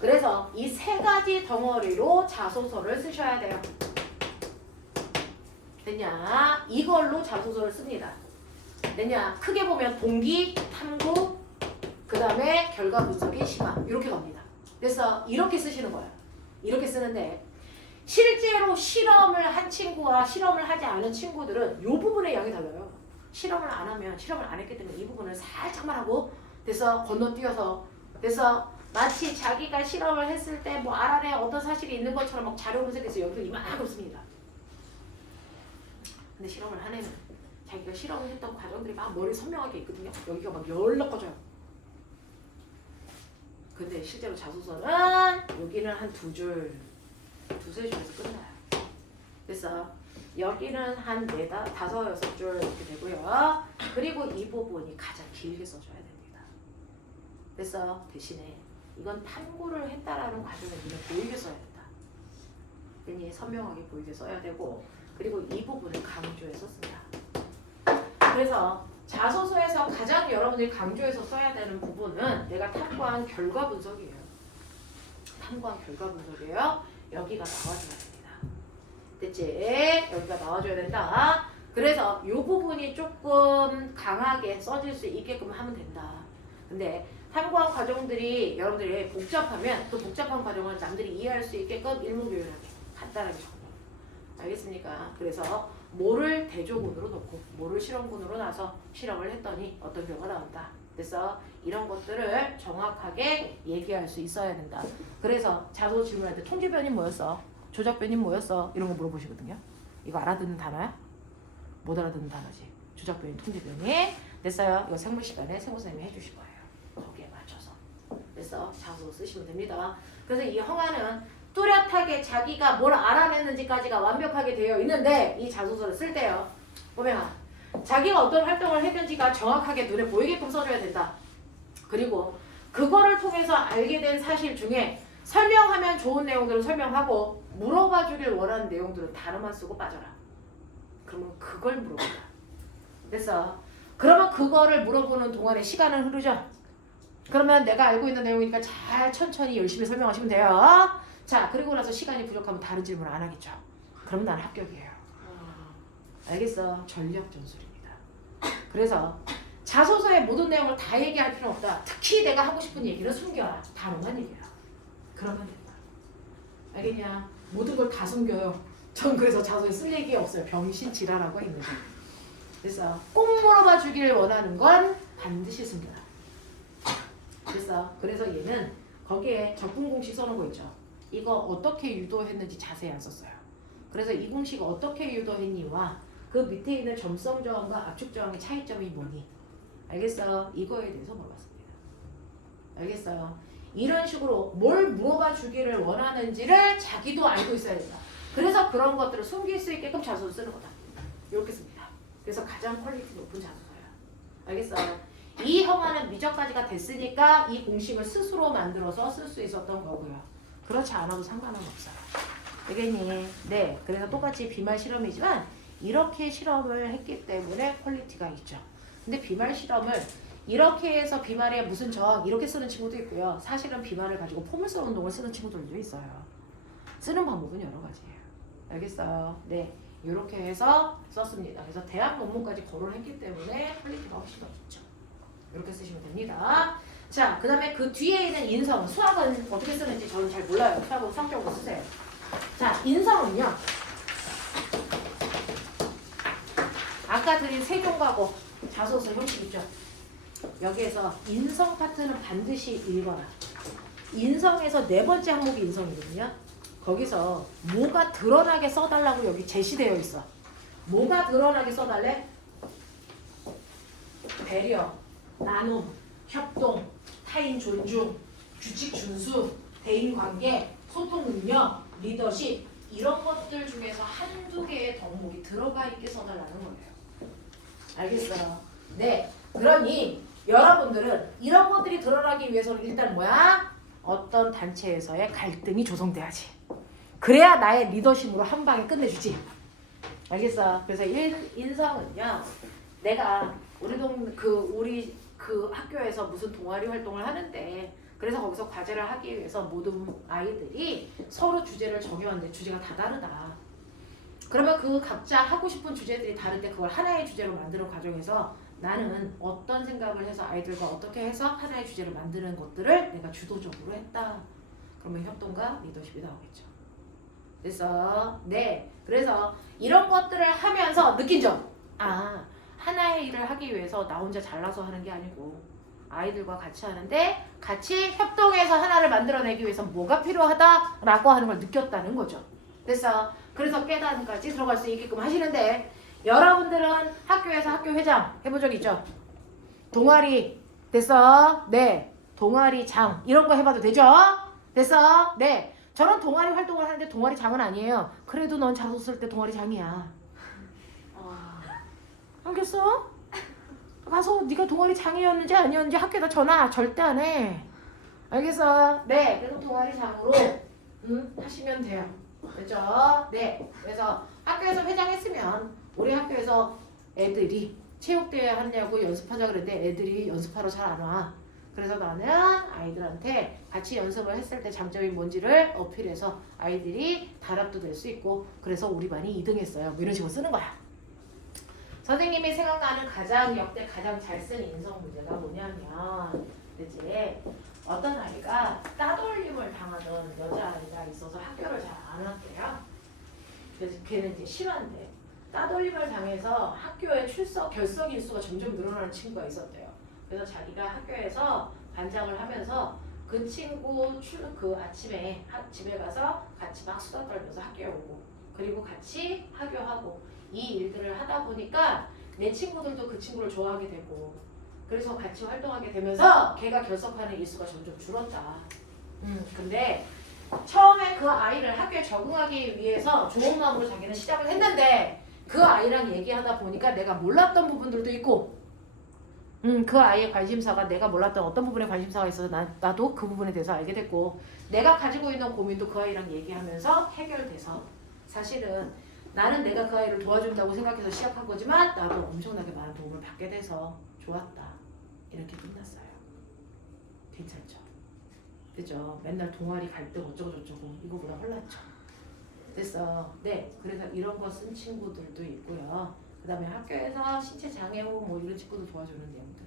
그래서 이 세 가지 덩어리로 자소서를 쓰셔야 돼요. 됐냐? 이걸로 자소서를 씁니다. 됐냐? 크게 보면 동기, 탐구, 그 다음에 결과 분석이 심화 이렇게 갑니다. 그래서 이렇게 쓰시는 거예요. 이렇게 쓰는데 실제로 실험을 한 친구와 실험을 하지 않은 친구들은 이 부분의 양이 달라요. 실험을 안 하면 실험을 안 했기 때문에 이 부분을 살짝만 하고 돼서 건너뛰어서 돼서 마치 자기가 실험을 했을 때 뭐 알 안에 어떤 사실이 있는 것처럼 막 자료 분석해서 여기서 이만큼 씁니다. 근데 실험을 한 애는 자기가 실험을 했던 과정들이 막 머리에 선명하게 있거든요. 여기가 막 열럭거져요. 근데 실제로 자소서는 여기는 한 두 줄, 두세 줄에서 끝나요. 그래서 여기는 한 다섯, 여섯 줄 이렇게 되고요. 그리고 이 부분이 가장 길게 써줘야 됩니다. 그래서 대신에 이건 탐구를 했다라는 과정을 눈에 보이게 써야 된다. 괜히 선명하게 보이게 써야 되고 그리고 이 부분을 강조해서 쓴다. 그래서 자소서에서 가장 여러분들이 강조해서 써야 되는 부분은 내가 탐구한 결과 분석이에요. 탐구한 결과 분석이에요. 여기가 나와줘야 됩니다. 됐지? 여기가 나와줘야 된다. 그래서 이 부분이 조금 강하게 써질 수 있게끔 하면 된다. 근데 탐구한 과정들이 여러분들이 복잡하면 그 복잡한 과정을 남들이 이해할 수 있게끔 일목요연하게 간단하게 적어요. 알겠습니까? 그래서 뭐를 대조군으로 놓고 뭐를 실험군으로 나서 실험을 했더니 어떤 결과가 나온다. 그래서 이런 것들을 정확하게 얘기할 수 있어야 된다. 그래서 자소 질문할 때 통계변이 뭐였어? 조작변이 뭐였어? 이런 거 물어보시거든요. 이거 알아듣는 단어야? 못 알아듣는 단어지. 조작변이 통계변이. 됐어요? 이거 생물 시간에 생물 선생님이 해주실 거예요. 거기에 맞춰서. 그래서 자소 쓰시면 됩니다. 그래서 이 형아는 뚜렷하게 자기가 뭘 알아냈는지까지가 완벽하게 되어 있는데 이 자소서를 쓸 때요. 보면 자기가 어떤 활동을 했는지가 정확하게 눈에 보이게끔 써줘야 된다. 그리고 그거를 통해서 알게 된 사실 중에 설명하면 좋은 내용들은 설명하고 물어봐 주길 원하는 내용들은 단어만 쓰고 빠져라. 그러면 그걸 물어본다. 그래서 그러면 그거를 물어보는 동안에 시간은 흐르죠. 그러면 내가 알고 있는 내용이니까 잘 천천히 열심히 설명하시면 돼요. 자, 그리고 나서 시간이 부족하면 다른 질문 안 하겠죠. 그럼 난 합격이에요. 알겠어? 전략 전술입니다. 그래서 자소서의 모든 내용을 다 얘기할 필요는 없다. 특히 내가 하고 싶은 얘기를 숨겨라. 단어만 얘기해라. 그러면 된다. 알겠냐? 모든 걸 다 숨겨요. 전 그래서 자소서에 쓸 얘기 없어요. 병신지랄하고 있는 거. 그래서 꼭 물어봐 주기를 원하는 건 반드시 숨겨라. 그래서 얘는 거기에 적분 공식 써놓은 거 있죠. 이거 어떻게 유도했는지 자세히 안 썼어요. 그래서 이 공식을 어떻게 유도했니와 그 밑에 있는 점성 저항과 압축 저항의 차이점이 뭐니? 알겠어? 이거에 대해서 물어봤습니다. 알겠어요? 이런 식으로 뭘 물어봐 주기를 원하는지를 자기도 알고 있어야 된다. 그래서 그런 것들을 숨길 수 있게끔 자소를 쓰는 거다. 이렇게 씁니다. 그래서 가장 퀄리티 높은 자소서야. 알겠어요? 이 형아는 미적까지가 됐으니까 이 공식을 스스로 만들어서 쓸 수 있었던 거고요. 그렇지 않아도 상관은 없어요. 되겠니? 네. 그래서 똑같이 비말 실험이지만 이렇게 실험을 했기 때문에 퀄리티가 있죠. 근데 비말 실험을 이렇게 해서 비말에 무슨 저항 이렇게 쓰는 친구도 있고요. 사실은 비말을 가지고 포물선 운동을 쓰는 친구들도 있어요. 쓰는 방법은 여러 가지예요. 알겠어요? 네. 이렇게 해서 썼습니다. 그래서 대학 논문까지 거론을 했기 때문에 퀄리티가 훨씬 더 좋죠. 이렇게 쓰시면 됩니다. 자, 그 다음에 그 뒤에 있는 인성, 수학은 어떻게 쓰는지 저는 잘 몰라요. 수학은 수학적으로 쓰세요. 자, 인성은요. 아까 드린 세종과고 자소서 형식 있죠. 여기에서 인성 파트는 반드시 읽어라. 인성에서 네 번째 항목이 인성이거든요. 거기서 뭐가 드러나게 써달라고 여기 제시되어 있어. 뭐가 드러나게 써달래? 배려, 나눔, 협동, 타인 존중, 규칙 준수, 대인관계, 소통 능력, 리더십 이런 것들 중에서 한두 개의 덕목이 들어가 있게 써달라는 거예요. 알겠어요? 네. 그러니 여러분들은 이런 것들이 드러나기 위해서는 일단 뭐야? 어떤 단체에서의 갈등이 조성돼야지. 그래야 나의 리더십으로 한 방에 끝내주지. 알겠어? 그래서 인성은요, 내가 우리 그 학교에서 무슨 동아리 활동을 하는데, 그래서 거기서 과제를 하기 위해서 모든 아이들이 서로 주제를 정해왔는데 주제가 다 다르다. 그러면 그 각자 하고 싶은 주제들이 다른데 그걸 하나의 주제로 만드는 과정에서 나는 어떤 생각을 해서 아이들과 어떻게 해서 하나의 주제를 만드는 것들을 내가 주도적으로 했다. 그러면 협동과 리더십이 나오겠죠. 그래서 이런 것들을 하면서 느낀 점. 하나의 일을 하기 위해서 나 혼자 잘나서 하는 게 아니고 아이들과 같이 하는데 같이 협동해서 하나를 만들어내기 위해서 뭐가 필요하다라고 하는 걸 느꼈다는 거죠. 그래서 깨달음까지 들어갈 수 있게끔 하시는데, 여러분들은 학교에서 학교 회장 해본 적 있죠? 동아리 동아리장 이런 거 해봐도 되죠? 저는 동아리 활동을 하는데 동아리장은 아니에요. 그래도 넌 잘 웃을 때 동아리장이야. 알겠어? 가서 네가 동아리장이었는지 아니었는지 학교에다 전화 절대 안 해. 알겠어? 그래서 동아리장으로 하시면 돼요. 그렇죠? 그래서 학교에서 회장했으면 우리 학교에서 애들이 체육대회 하냐고 연습하자 그랬는데 애들이 연습하러 잘 안 와. 그래서 나는 아이들한테 같이 연습을 했을 때 장점이 뭔지를 어필해서 아이들이 단합도 될 수 있고, 그래서 우리 반이 2등 했어요. 뭐 이런 식으로 쓰는 거야. 선생님이 생각나는 역대 가장 잘 쓴 인성 문제가 뭐냐면, 이제 어떤 아이가 따돌림을 당하던 여자아이가 있어서 학교를 잘 안 왔대요. 그래서 걔는 이제 심한데 따돌림을 당해서 학교에 결석 일수가 점점 늘어나는 친구가 있었대요. 그래서 자기가 학교에서 반장을 하면서 그 친구 아침에 집에 가서 같이 막 수다 떨면서 학교에 오고, 그리고 같이 하교하고, 이 일들을 하다 보니까 내 친구들도 그 친구를 좋아하게 되고, 그래서 같이 활동하게 되면서 걔가 결석하는 일수가 점점 줄었다. 근데 처음에 그 아이를 학교에 적응하기 위해서 좋은 마음으로 자기는 시작을 했는데, 그 아이랑 얘기하다 보니까 내가 몰랐던 부분들도 있고, 그 아이의 관심사가 내가 몰랐던 어떤 부분에 관심사가 있어서 나도 그 부분에 대해서 알게 됐고, 내가 가지고 있는 고민도 그 아이랑 얘기하면서 해결돼서, 사실은 나는 내가 그 아이를 도와준다고 생각해서 시작한 거지만 나도 엄청나게 많은 도움을 받게 돼서 좋았다. 이렇게 끝났어요. 괜찮죠? 그죠? 맨날 동아리 갈등 어쩌고저쩌고 이거보다 혼났죠. 그래서 이런 거 쓴 친구들도 있고요. 그 다음에 학교에서 신체 장애우 뭐 이런 친구들 도와주는 내용들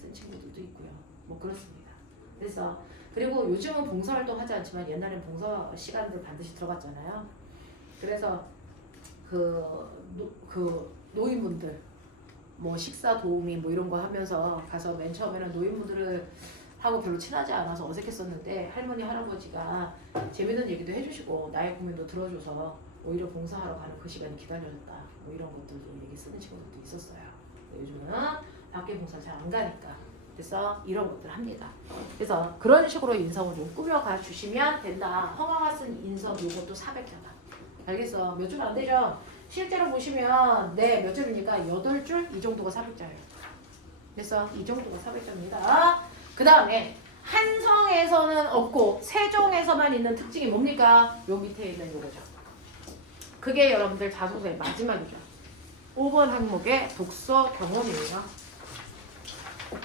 쓴 친구들도 있고요. 뭐 그렇습니다. 그리고 요즘은 봉사활동 하지 않지만 옛날엔 봉사 시간들 반드시 들어갔잖아요. 그래서 그 노인분들 뭐 식사 도우미 뭐 이런 거 하면서 가서 맨 처음에는 노인분들을 하고 별로 친하지 않아서 어색했었는데, 할머니 할아버지가 재밌는 얘기도 해주시고 나의 고민도 들어줘서 오히려 봉사하러 가는 그 시간이 기다려졌다. 뭐 이런 것들도 얘기 쓰는 친구들도 있었어요. 요즘은 밖에 봉사 잘 안 가니까. 그래서 이런 것들 합니다. 그래서 그런 식으로 인성을 좀 꾸며가 주시면 된다. 허가가 쓴 인성 요것도 400자다. 알겠어? 몇 줄 안 되죠? 실제로 보시면 몇 줄입니까? 8줄? 이 정도가 400자예요. 그래서 이 정도가 400자입니다. 그 다음에 한성에서는 없고 세종에서만 있는 특징이 뭡니까? 요 밑에 있는 요거죠. 그게 여러분들 자소서의 마지막이죠. 5번 항목의 독서 경험이에요.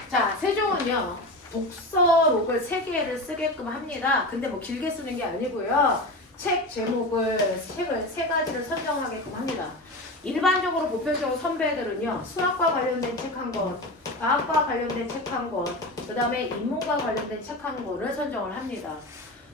자, 세종은요 독서록을 3개를 쓰게끔 합니다. 근데 뭐 길게 쓰는 게 아니고요. 책 제목을 책을 3가지를 선정하게끔 합니다. 일반적으로 보편적으로 선배들은요 수학과 관련된 책 한 권, 과학과 관련된 책 한 권, 그 다음에 인문과 관련된 책 한 권을 선정을 합니다.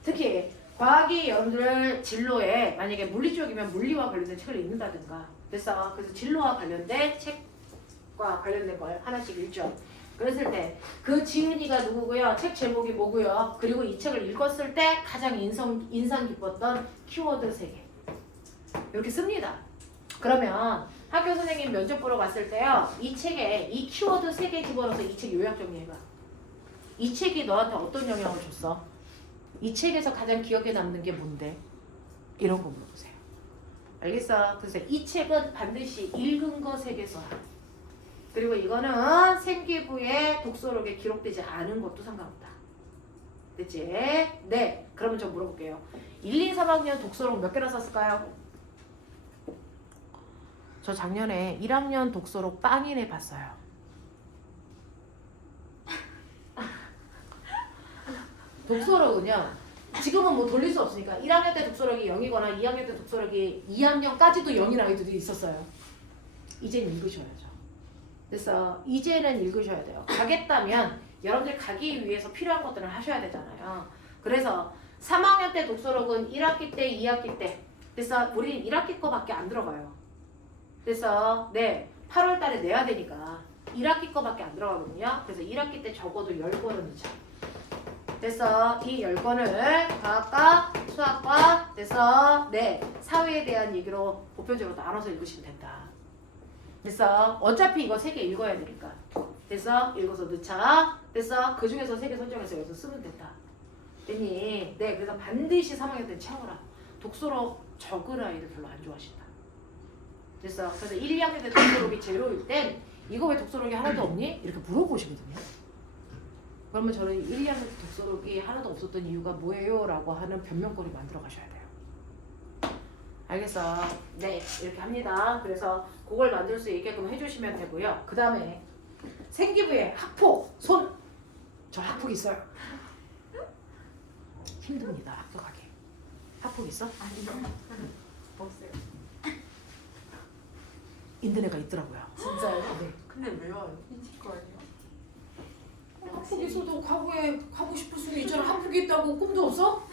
특히 과학이 여러분들 진로에 만약에 물리 쪽이면 물리와 관련된 책을 읽는다든가, 그래서 진로와 관련된 책과 관련된 걸 하나씩 읽죠. 그랬을 때 그 지은이가 누구고요? 책 제목이 뭐고요? 그리고 이 책을 읽었을 때 가장 인상 깊었던 키워드 3개 이렇게 씁니다. 그러면 학교 선생님 면접 보러 갔을 때요, 이 책에 이 키워드 3개 집어넣어서 이 책 요약 정리해봐. 이 책이 너한테 어떤 영향을 줬어? 이 책에서 가장 기억에 남는 게 뭔데? 이런 거 물어보세요. 알겠어? 그래서 이 책은 반드시 읽은 거 3개 써라. 그리고 이거는 생기부에 독서록에 기록되지 않은 것도 상관없다. 됐지? 네. 그러면 좀 물어볼게요. 1, 2, 3학년 독서록 몇 개나 썼을까요? 저 작년에 1학년 독서록 빵이네 봤어요. 독서록은요. 지금은 뭐 돌릴 수 없으니까 1학년 때 독서력이 0이거나 2학년 때 독서력이 2학년까지도 0인 아이들이 있었어요. 이제는 읽으셔야죠. 그래서 이제는 읽으셔야 돼요. 가겠다면 여러분들 가기 위해서 필요한 것들을 하셔야 되잖아요. 그래서 3학년 때 독서록은 1학기 때, 2학기 때. 그래서 우리는 1학기 거밖에 안 들어가요. 그래서 네 8월 달에 내야 되니까 1학기 거밖에 안 들어가거든요. 그래서 1학기 때 적어도 10권은 넣자. 그래서 이 10권을 과학과, 수학과, 그래서 네 사회에 대한 얘기로 보편적으로 나눠서 읽으시면 된다. 그래서 어차피 이거 3개 읽어야 되니까. 그래서 읽어서 넣자. 그래서 그 중에서 3개 선정해서 여기서 쓰면 된다. 됐니? 네, 그래서 반드시 3학년 때 채워라. 독서록 적은 아이들 별로 안 좋아하신다. 그래서 1, 2학년 때 독서록이 제로일 땐 이거 왜 독서록이 하나도 없니? 이렇게 물어보시거든요. 그러면 저는 1, 2학년 때 독서록이 하나도 없었던 이유가 뭐예요? 라고 하는 변명거리 만들어 가셔야 돼요. 알겠어? 네, 이렇게 합니다. 그래서 그걸 만들 수 있게끔 해주시면 되고요. 그 다음에 생기부에 학폭, 손! 저 학폭 있어요. 힘듭니다, 합격하기. 학폭 있어? 아니요. 없어요. 인터넷가 있더라고요. 진짜요? 네. 근데 왜 와요? 미칠 거 아니에요? 학폭 있어도 과거에 가고 싶을 수는 있잖아. 학폭이 있다고 꿈도 없어?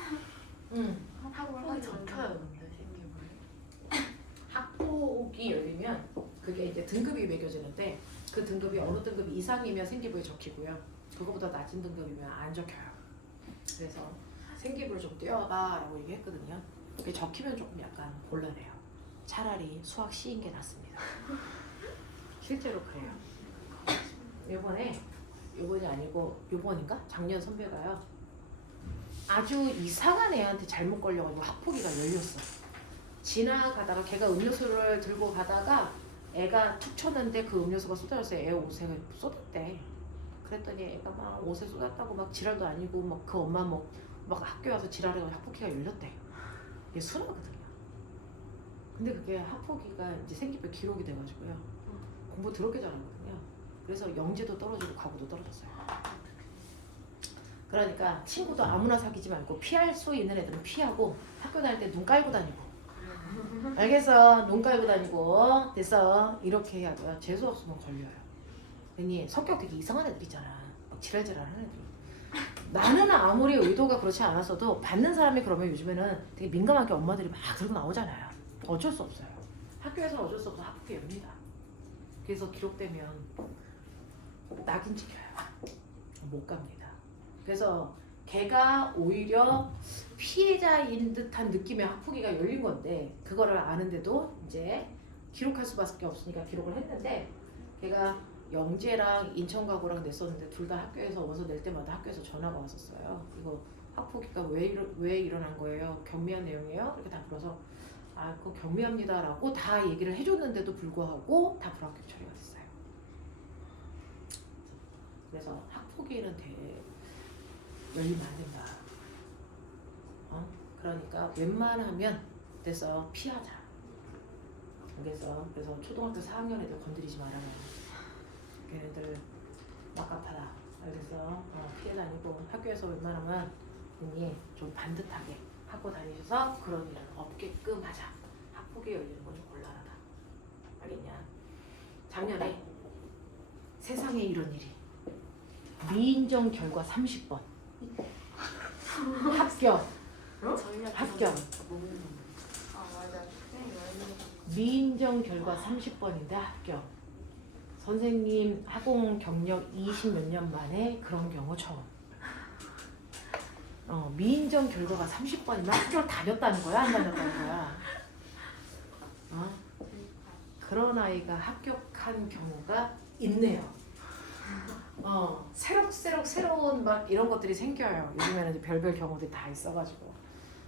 응. 학폭이 적혀요, 근데 생기부에. 학폭이 열리면 그게 이제 등급이 매겨지는데 그 등급이 어느 등급 이상이면 생기부에 적히고요. 그거보다 낮은 등급이면 안 적혀요. 그래서 생기부를 좀 떼어봐라고 얘기했거든요. 그게 적히면 조금 약간 곤란해요. 차라리 수학 C인 게 낫습니다. 실제로 그래요. 요번이 아니고 요번인가? 작년 선배가요. 아주 이상한 애한테 잘못 걸려가지고 학폭위가 열렸어. 지나가다가 걔가 음료수를 들고 가다가 애가 툭 쳤는데 그 음료수가 쏟아졌어요. 애 옷에 쏟았대. 그랬더니 애가 막 옷에 쏟았다고 막 지랄도 아니고 막 그 엄마 막 학교에 와서 지랄해가지고 학폭위가 열렸대. 이게 순하거든요. 근데 그게 학폭위가 이제 생기부에 기록이 돼가지고요. 공부 더럽게 잘하거든요. 그래서 영재도 떨어지고 과고도 떨어졌어요. 그러니까 친구도 아무나 사귀지 말고 피할 수 있는 애들은 피하고 학교 다닐 때 눈 깔고 다니고. 알겠어? 눈 깔고 다니고. 됐어? 이렇게 해야 돼요. 재수 없으면 걸려요. 괜히 성격 되게 이상한 애들 있잖아. 막 지랄지랄하는 애들. 나는 아무리 의도가 그렇지 않았어도 받는 사람이 그러면 요즘에는 되게 민감하게 엄마들이 막 들고 나오잖아요. 어쩔 수 없어요. 학교에서는 어쩔 수 없어 학폭이 엽니다. 그래서 기록되면 낙인 찍혀요. 못 갑니다. 그래서 걔가 오히려 피해자인 듯한 느낌의 학폭위가 열린 건데 그거를 아는데도 이제 기록할 수밖에 없으니까 기록을 했는데 걔가 영재랑 인천가고랑 냈었는데 둘 다 학교에서 원서 낼 때마다 학교에서 전화가 왔었어요. 이거 학폭위가 왜 일어난 거예요? 경미한 내용이에요? 이렇게 다 불러서 아 그거 경미합니다라고 다 얘기를 해줬는데도 불구하고 다 불합격 처리가 됐어요. 그래서 학폭위는 되게 열리면 안 된다. 그러니까 웬만하면 그래서 피하자. 그래서 초등학교 4학년 애들 건드리지 말아요. 걔네들 막갑하다. 그래서 피해 다니고 학교에서 웬만하면 좀 반듯하게 하고 다니셔서 그런 일은 없게끔 하자. 학폭이 열리는 건 좀 곤란하다. 알겠냐? 작년에 세상에 이런 일이. 미인정 결과 30번. 합격. 합격. 아 맞아. 미인정 결과 30번인데 합격. 선생님 학원 경력 20 몇 년 만에 그런 경우 처음. 미인정 결과가 30번이면 학교를 다녔다는 거야? 안 다녔다는 거야? 그런 아이가 합격한 경우가 있네요. 새록새록 새로운 막 이런 것들이 생겨요. 요즘에는 이제 별별 경우들이 다 있어가지고.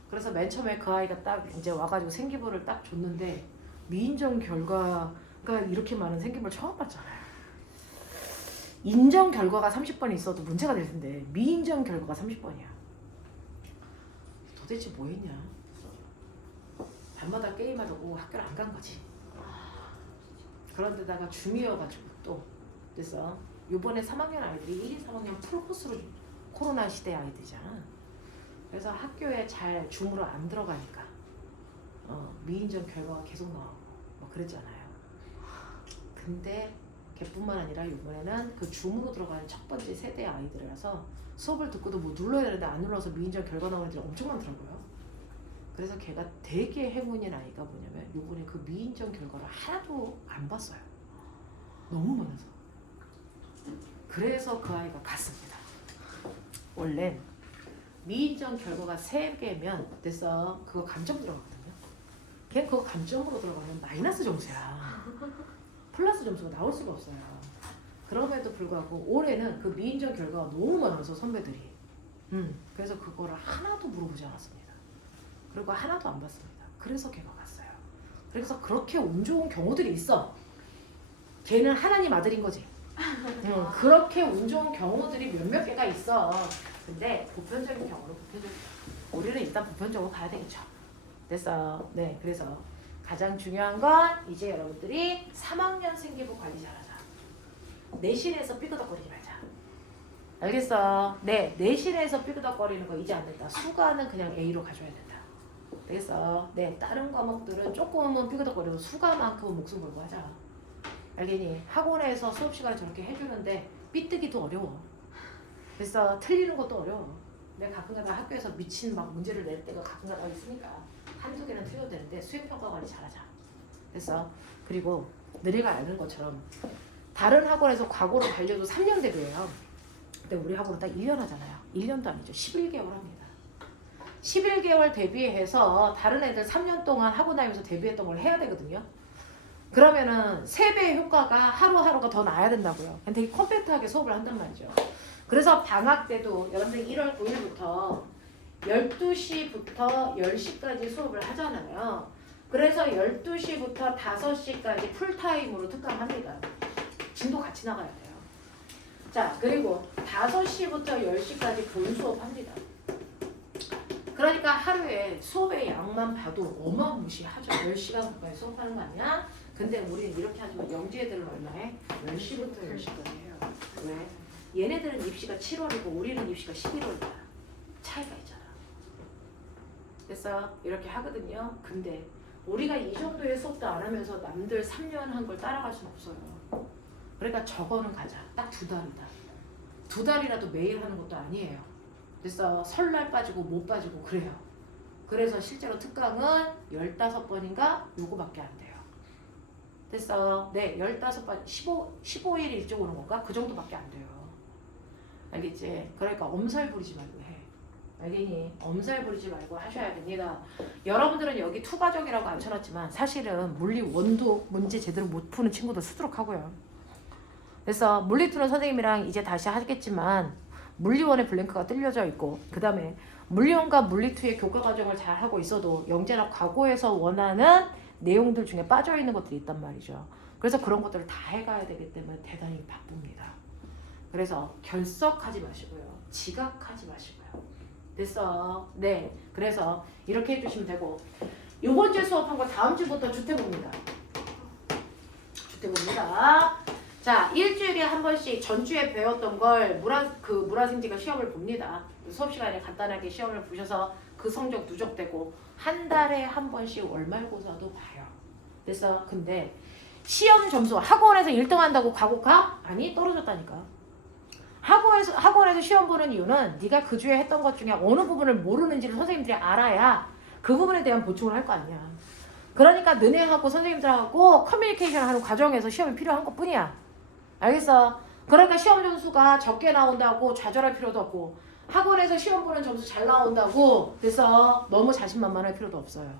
그래서 맨 처음에 그 아이가 딱 이제 와가지고 생기부를 딱 줬는데 미인정 결과가 이렇게 많은 생기부를 처음 봤잖아요. 인정 결과가 30번 있어도 문제가 될 텐데 미인정 결과가 30번이야. 도대체 뭐 했냐? 밤마다 게임하다고 학교를 안 간 거지. 그런데다가 줌이어가지고 또 그래서 요번에 3학년 아이들이 1, 2, 3학년 풀코스로 코로나 시대 아이들이잖아. 그래서 학교에 잘 줌으로 안 들어가니까 미인전 결과가 계속 나오고 뭐 그랬잖아요. 근데 걔뿐만 아니라 이번에는 그 줌으로 들어가는 첫 번째 세대 아이들이라서 수업을 듣고도 뭐 눌러야 되는데 안 눌러서 미인전 결과 나오는 애들이 엄청 많더라고요. 그래서 걔가 되게 행운인 아이가 뭐냐면 이번에 그 미인전 결과를 하나도 안 봤어요. 너무 많아서. 그래서 그 아이가 갔습니다. 원래 미인전 결과가 3개면 그래서 그거 감점 들어가거든요. 걔 그거 감점으로 들어가면 마이너스 점수야. 플러스 점수가 나올 수가 없어요. 그럼에도 불구하고 올해는 그 미인전 결과가 너무 많아서 선배들이 그래서 그거를 하나도 물어보지 않았습니다. 그리고 하나도 안 봤습니다. 그래서 걔가 갔어요. 그래서 그렇게 운 좋은 경우들이 있어. 걔는 하나님 아들인 거지. 그렇게 운 좋은 경우들이 몇몇 개가 있어. 근데 보편적인 경우로 우리는 일단 보편적으로 가야 되겠죠. 됐어. 네, 그래서 가장 중요한 건 이제 여러분들이 3학년 생기부 관리 잘하자. 내신에서 삐그덕거리지 말자. 알겠어? 네, 내신에서 삐그덕거리는 거 이제 안 된다. 수가는 그냥 A로 가져야 된다. 알겠어? 네, 다른 과목들은 조금은 삐그덕거리고 수가만큼은 목숨 걸고 하자. 알겠니? 학원에서 수업 시간에 저렇게 해주는데 삐뜨기도 어려워. 그래서 틀리는 것도 어려워. 내가 가끔가다 학교에서 미친 막 문제를 낼 때가 가끔가다 있으니까 한두 개는 틀려도 되는데 수행평가 관리 잘하자. 그래서 그리고 너희가 아는 것처럼 다른 학원에서 과거로 달려도 3년 대비예요. 근데 우리 학원은 딱 1년 하잖아요. 1년도 아니죠. 11개월 합니다. 11개월 대비해서 다른 애들 3년 동안 학원 다니면서 대비했던 걸 해야 되거든요. 그러면은 3배의 효과가 하루하루가 더 나야 된다고요. 되게 컴팩트하게 수업을 한단 말이죠. 그래서 방학 때도 여러분들 1월 9일부터 12시부터 10시까지 수업을 하잖아요. 그래서 12시부터 5시까지 풀타임으로 특강합니다. 진도 같이 나가야 돼요. 자, 그리고 5시부터 10시까지 본 수업합니다. 그러니까 하루에 수업의 양만 봐도 어마무시하죠. 10시간 가까이 수업하는 거 아니야? 근데 우리는 이렇게 하지만 영재 애들은 얼마에? 10시부터 10시까지 해요. 왜? 얘네들은 입시가 7월이고 우리는 입시가 11월이야. 차이가 있잖아. 그래서 이렇게 하거든요. 근데 우리가 이 정도의 수업도 안 하면서 남들 3년 한 걸 따라갈 수는 없어요. 그러니까 저거는 가자. 딱 2달이다. 2달이라도 매일 하는 것도 아니에요. 그래서 설날 빠지고 못 빠지고 그래요. 그래서 실제로 특강은 15번인가 요거밖에 안 돼요. 됐어. 네, 15번, 15일 일찍 오는 건가? 그 정도밖에 안 돼요. 알겠지? 그러니까 엄살 부리지 말고 해. 알겠니? 엄살 부리지 말고 하셔야 됩니다. 여러분들은 여기 투과정이라고 안 쳐놨지만 사실은 물리 원도 문제 제대로 못 푸는 친구들 쓰도록 하고요. 그래서 물리2는 선생님이랑 이제 다시 하겠지만 물리1의 블랭크가 뚫려져 있고 그 다음에 물리1과 물리2의 교과 과정을 잘 하고 있어도 영재나 과거에서 원하는 내용들 중에 빠져있는 것들이 있단 말이죠. 그래서 그런 것들을 다 해가야 되기 때문에 대단히 바쁩니다. 그래서 결석하지 마시고요. 지각하지 마시고요. 됐어. 네. 그래서 이렇게 해주시면 되고 요번 주에 수업한 거 다음 주부터 주태봅니다. 주태봅니다. 자, 일주일에 한 번씩 전주에 배웠던 걸 물화생지가 시험을 봅니다. 수업 시간에 간단하게 시험을 보셔서 그 성적 누적되고 한 달에 한 번씩 월말고사도 봐요. 그래서 근데 시험 점수 학원에서 1등 한다고 과거가? 아니, 떨어졌다니까. 학원에서 시험 보는 이유는 네가 그 주에 했던 것 중에 어느 부분을 모르는지를 선생님들이 알아야 그 부분에 대한 보충을 할 거 아니야. 그러니까 너네하고 선생님들하고 커뮤니케이션 하는 과정에서 시험이 필요한 것 뿐이야. 알겠어? 그러니까 시험 점수가 적게 나온다고 좌절할 필요도 없고 학원에서 시험 보는 점수 잘 나온다고 그래서 너무 자신만만할 필요도 없어요.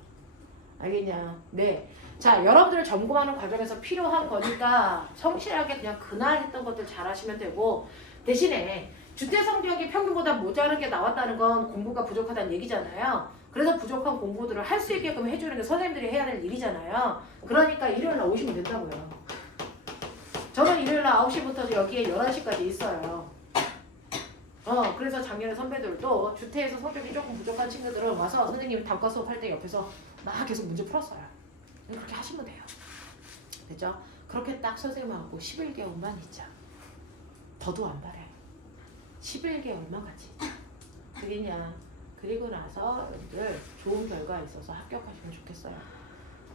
알겠냐? 네. 자, 여러분들 점검하는 과정에서 필요한 거니까 성실하게 그냥 그날 했던 것들 잘 하시면 되고 대신에 주태 성적이 평균보다 모자르게 나왔다는 건 공부가 부족하다는 얘기잖아요. 그래서 부족한 공부들을 할 수 있게끔 해주는 게 선생님들이 해야 될 일이잖아요. 그러니까 일요일날 오시면 된다고요. 저는 일요일날 9시부터 여기에 11시까지 있어요. 그래서 작년에 선배들도 주태에서 성적이 조금 부족한 친구들은 와서 선생님이 단과 수업할 때 옆에서 막 계속 문제 풀었어요. 그렇게 하시면 돼요. 됐죠? 그렇게 딱 선생님하고 11개월만 있자. 더도 안 바래. 11개월만 같이 있자. 그겠냐? 그리고 나서 여러분들 좋은 결과 있어서 합격하시면 좋겠어요.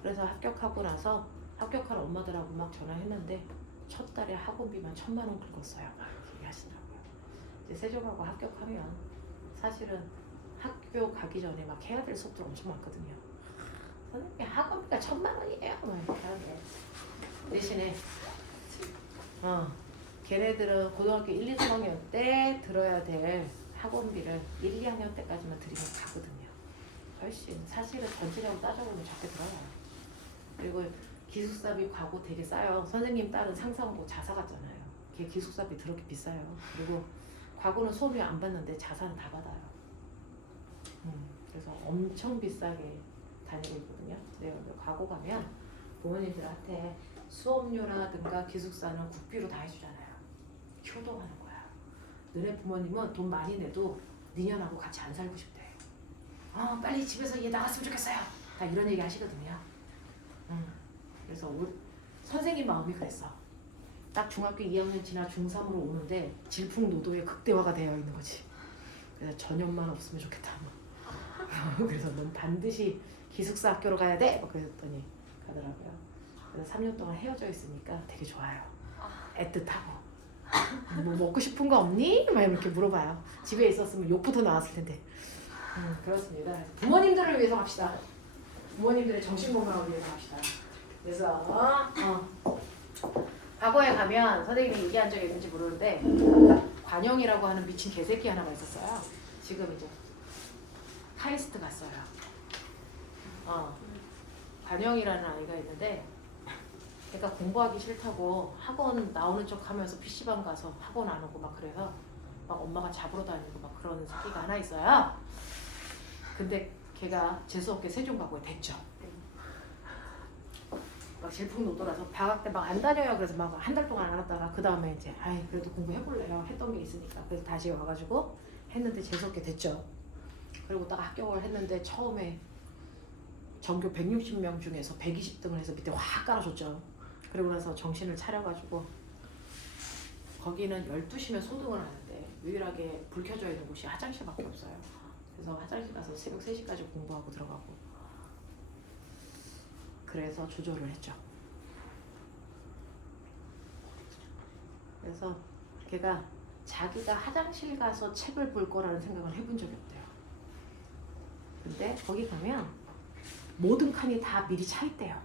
그래서 합격하고 나서 합격할 엄마들하고 막 전화했는데 첫 달에 학원비만 1,000만 원 긁었어요. 막 이렇게 얘기하시더라고요. 이제 세종하고 합격하면 사실은 학교 가기 전에 막 해야 될 수업들 엄청 많거든요. 선생님 학원비가 1,000만 원이에요. 막 이렇게 하는데 대신에 걔네들은 고등학교 1, 2, 3학년 때 들어야 될 학원비를 1, 2학년 때까지만 드리면 가거든요. 훨씬 사실은 전체적으로 따져보면 적게 들어요. 그리고 기숙사비 과고 되게 싸요. 선생님 딸은 상상고 자사 갔잖아요. 걔 기숙사비 더럽게 비싸요. 그리고 과고는 수업료 안 받는데 자사는 다 받아요. 그래서 엄청 비싸게 다니고 있거든요. 네, 과고 가면 부모님들한테 수업료라든가 기숙사는 국비로 다 해주잖아요. 효도하는 거야. 너네 부모님은 돈 많이 내도 니년하고 같이 안 살고 싶대. 빨리 집에서 얘 나갔으면 좋겠어요. 다 이런 얘기 하시거든요. 그래서 선생님 마음이 그랬어. 딱 중학교 2학년 지나 중3으로 오는데 질풍노도의 극대화가 되어 있는 거지. 그래서 전염만 없으면 좋겠다. 그래서 넌 반드시 기숙사 학교로 가야 돼. 막 그랬더니 가더라고요. 그래서 3년 동안 헤어져 있으니까 되게 좋아요. 애틋하고. 뭐 먹고 싶은 거 없니? 막 이렇게 물어봐요. 집에 있었으면 욕부터 나왔을 텐데. 그렇습니다. 부모님들을 위해서 합시다. 부모님들의 정신건강을 위해서 합시다. 그래서 과거에 가면 선생님이 얘기한 적이 있는지 모르는데 관영이라고 하는 미친 개새끼 하나가 있었어요. 지금 이제 카이스트 갔어요. 관영이라는 아이가 있는데 걔가 공부하기 싫다고 학원 나오는 척 하면서 PC방 가서 학원 안 오고 막 그래서 막 엄마가 잡으러 다니고 막 그런 새끼가 하나 있어요. 근데 걔가 재수없게 세종과고에 됐죠. 막 질풍노도라서 방학 때 막 안 다녀요. 그래서 막 한 달 동안 안 왔다가 그 다음에 이제 그래도 공부해볼래요. 했던 게 있으니까 그래서 다시 와가지고 했는데 재수없게 됐죠. 그리고 딱 합격을 했는데 처음에 전교 160명 중에서 120등을 해서 밑에 확 깔아줬죠. 그리고 나서 정신을 차려가지고 거기는 12시면 소등을 하는데 유일하게 불 켜져 있는 곳이 화장실밖에 없어요. 그래서 화장실 가서 새벽 3시까지 공부하고 들어가고 그래서 조절을 했죠. 그래서 걔가 자기가 화장실 가서 책을 볼 거라는 생각을 해본 적이 없대요. 근데 거기 가면 모든 칸이 다 미리 차 있대요.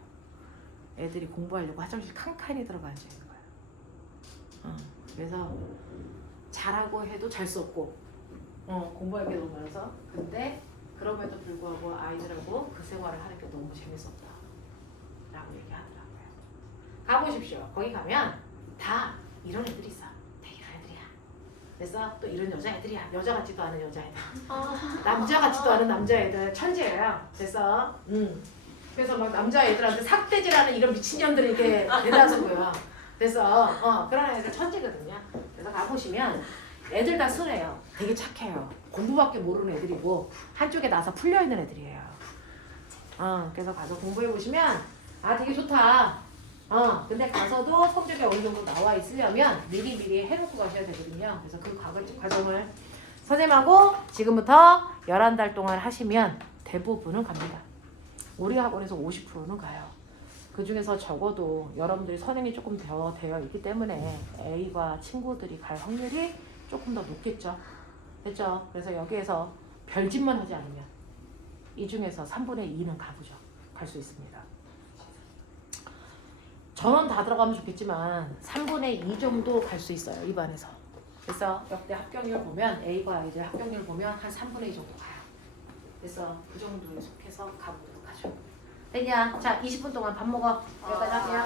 애들이 공부하려고 화장실 칸칸이 들어가 앉아 있는 거예요. 그래서 잘하고 해도 잘 수 없고 공부할 게 너무 많아서 근데 그럼에도 불구하고 아이들하고 그 생활을 하는 게 너무 재밌었다 라고 얘기하더라고요. 가보십시오. 거기 가면 다 이런 애들이 있어. 다 이런 애들이야. 그래서 또 이런 여자애들이야. 여자 같지도 않은 여자애들. 남자 같지도 않은 남자애들. 천재예요. 그래서 그래서 막 남자애들한테 삭대질하는 이런 미친년들이 이렇게 대다수고요. 그래서 그런 애들 천재거든요. 그래서 가보시면 애들 다 순해요. 되게 착해요. 공부밖에 모르는 애들이고 한쪽에 나서 풀려있는 애들이에요. 그래서 가서 공부해보시면 되게 좋다. 근데 가서도 성적이 어느 정도 나와 있으려면 미리 해놓고 가셔야 되거든요. 그래서 그 과정을 선생님하고 지금부터 11달 동안 하시면 대부분은 갑니다. 우리 학원에서 50%는 가요. 그 중에서 적어도 여러분들이 선행이 조금 더 되어 있기 때문에 A과 친구들이 갈 확률이 조금 더 높겠죠. 됐죠? 그래서 여기에서 별짓만 하지 않으면 이 중에서 3분의 2는 가보죠. 갈 수 있습니다. 전원 다 들어가면 좋겠지만 3분의 2 정도 갈 수 있어요. 이 반에서. 그래서 역대 합격률 보면 A과 아이들 합격률 보면 한 3분의 2 정도 가요. 그래서 그 정도에 속해서 가보도록 하죠. 됐냐? 자, 20분 동안 밥 먹어. 여기까지 할게요.